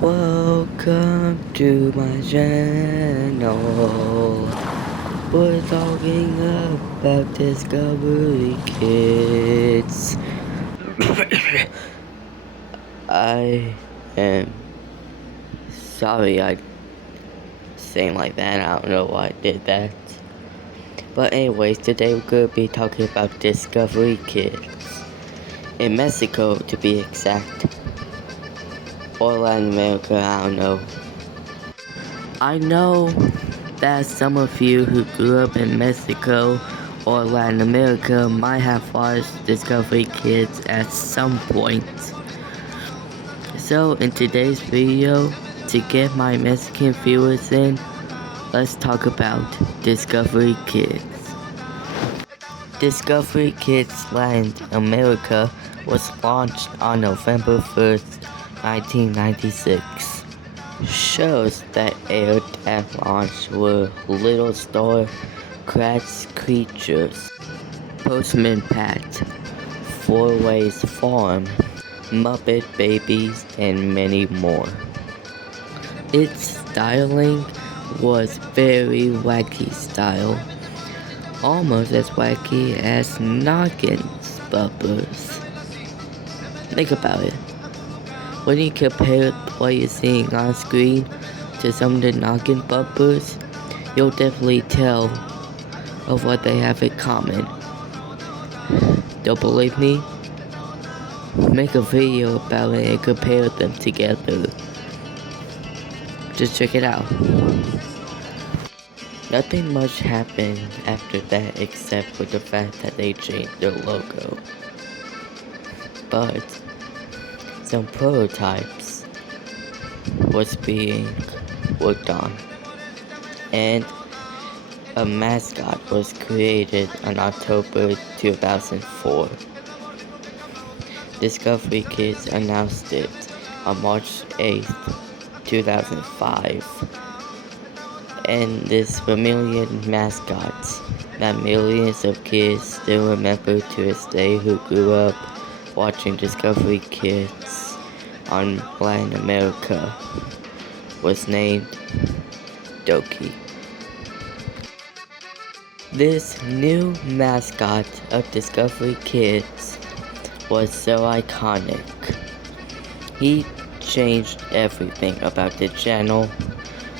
Welcome to my channel. We're talking about Discovery Kids. I am sorry I sang like that. I don't know why I did that. But anyways, today we're going to be talking about Discovery Kids. In Mexico, to be exact. Or Latin America, I don't know. I know that some of you who grew up in Mexico or Latin America might have watched Discovery Kids at some point. So in today's video, to get my Mexican viewers in, let's talk about Discovery Kids. Discovery Kids Latin America was launched on November 1st, 1996. Shows that aired at launch were Little Star, Kratts Creatures, Postman Pat, Four Ways Farm, Muppet Babies, and many more. Its styling was very wacky style, almost as wacky as Noggins Bubbers. Think about it. When you compare what you're seeing on screen to some of the Noggin Bumpers, you'll definitely tell of what they have in common. Don't believe me? Make a video about it and compare them together. Just check it out. Nothing much happened after that except for the fact that they changed their logo. But some prototypes was being worked on, and a mascot was created in October 2004. Discovery Kids announced it on March 8th, 2005, and this familiar mascot that millions of kids still remember to this day who grew up watching Discovery Kids on Latin America was named Doki. This new mascot of Discovery Kids was so iconic. He changed everything about the channel,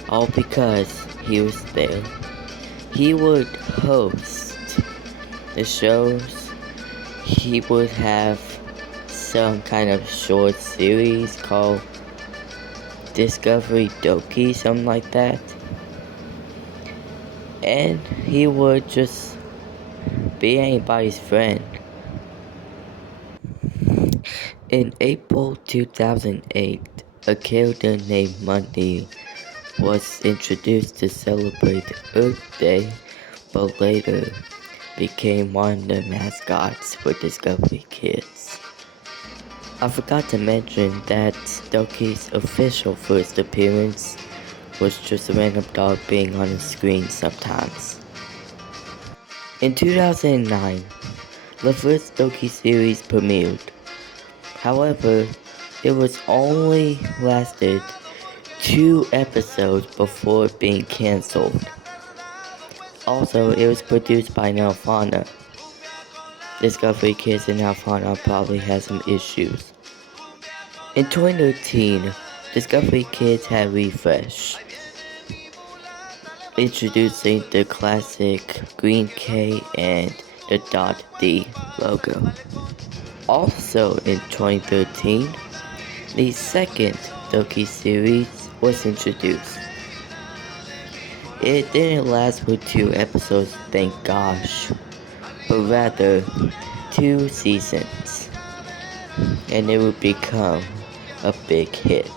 all because he was there. He would host the shows. He would have some kind of short series called Discovery Doki, something like that. And he would just be anybody's friend. In April 2008, a character named Monday was introduced to celebrate Earth Day, but later became one of the mascots for Discovery Kids. I forgot to mention that Doki's official first appearance was just a random dog being on the screen sometimes. In 2009, the first Doki series premiered. However, it was only lasted 2 episodes before being cancelled. Also, it was produced by Nelfana. Discovery Kids and Nelfana probably had some issues. In 2013, Discovery Kids had refresh, introducing the classic green K and the .D logo. Also in 2013, the second Doki series was introduced. It didn't last for 2 episodes, thank gosh, but rather 2 seasons, and it would become a big hit.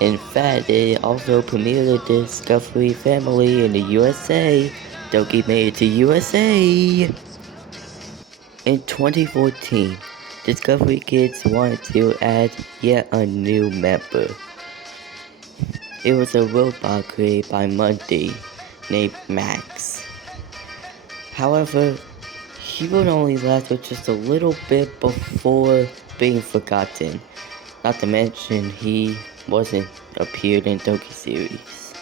In fact, it also premiered the Discovery family in the USA. Doki made it to USA. In 2014, Discovery Kids wanted to add yet a new member. It was a robot created by Monday named Max. However, he would only last for just a little bit before being forgotten. Not to mention, he wasn't appeared in Doki series.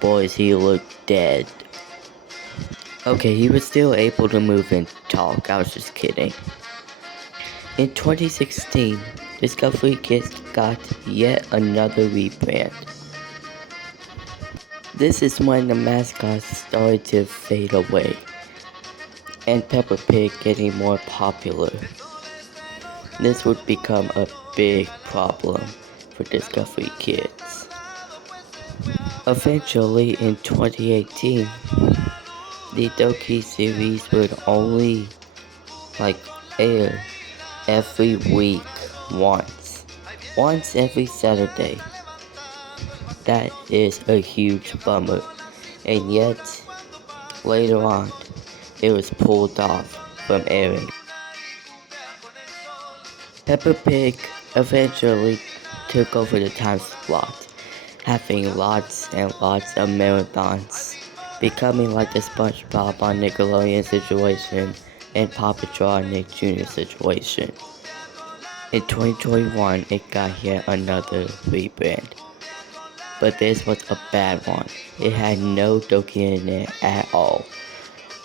Boys, he looked dead. Okay, he was still able to move and talk, I was just kidding. In 2016, Discovery Kids got yet another rebrand. This is when the mascots started to fade away, and Peppa Pig getting more popular. This would become a big problem for Discovery Kids. Eventually, in 2018, the Doki series would only air every week once every Saturday. That is a huge bummer, and yet later on it was pulled off from airing. Peppa Pig eventually took over the time slot, having lots and lots of marathons, becoming like the SpongeBob on Nickelodeon situation and Paw Patrol on Nick Jr. situation. In 2021, it got yet another rebrand, but this was a bad one. It had no Doki in it at all,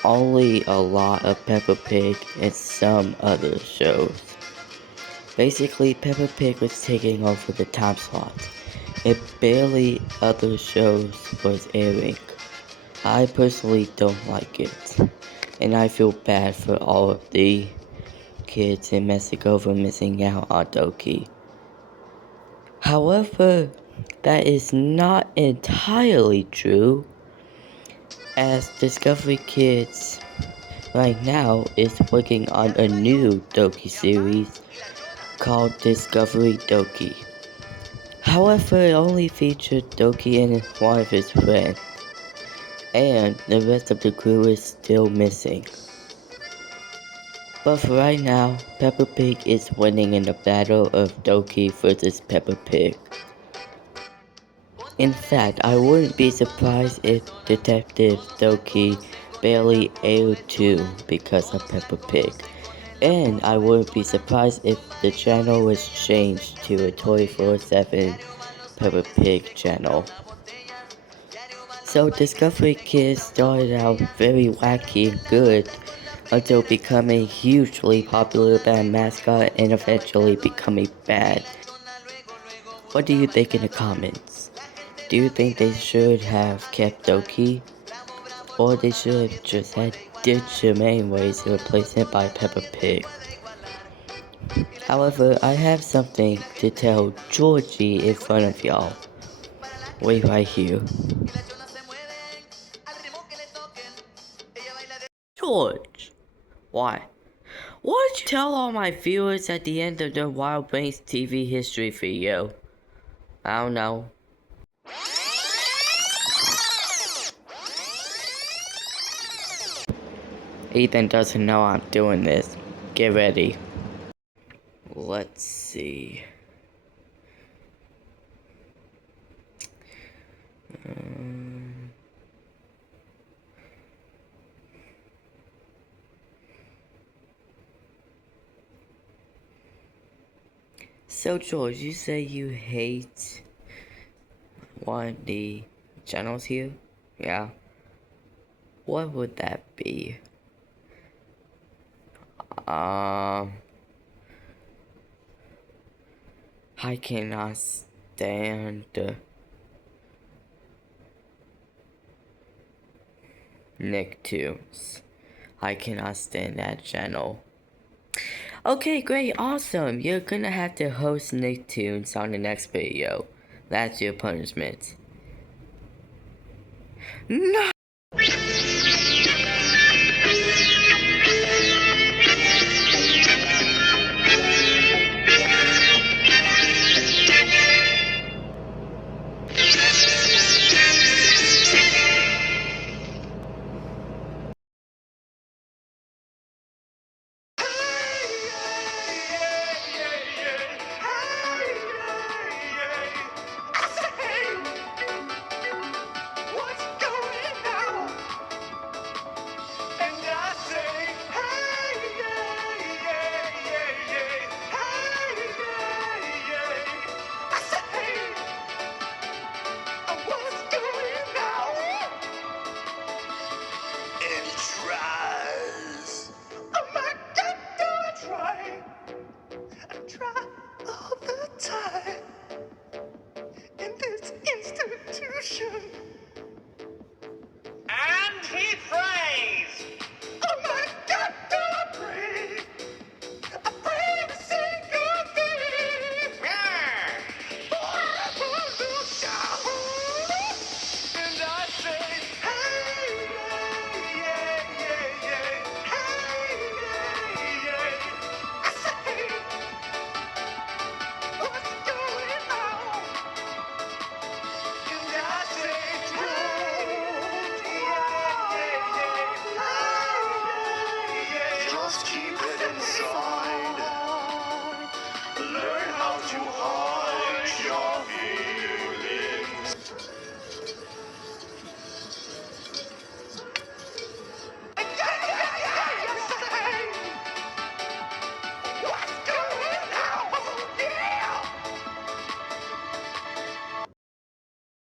only a lot of Peppa Pig and some other shows. Basically, Peppa Pig was taking over the time slot, and barely other shows was airing. I personally don't like it, and I feel bad for all of the kids in Mexico for missing out on Doki. However, that is not entirely true, as Discovery Kids right now is working on a new Doki series called Discovery Doki. However, it only featured Doki and one of his friends, and the rest of the crew is still missing. But for right now, Peppa Pig is winning in the battle of Doki versus Peppa Pig. In fact, I wouldn't be surprised if Detective Doki barely aired too because of Peppa Pig. And I wouldn't be surprised if the channel was changed to a 24/7 Peppa Pig channel. So Discovery Kids started out very wacky and good until becoming hugely popular bad mascot and eventually becoming bad. What do you think in the comments? Do you think they should have kept Doki? Or they should have just had ditched the main ways to replace it by Peppa Pig? However, I have something to tell Georgie in front of y'all. Wait right here. George! Why? What did you tell all my viewers at the end of the Wild Brains TV history video? I don't know. Ethan doesn't know I'm doing this. Get ready. Let's see. So George, you say you hate one of the channels here? Yeah. What would that be? I cannot stand Nicktoons. I cannot stand that channel. Okay, great, awesome. You're gonna have to host Nicktoons on the next video. That's your punishment. No!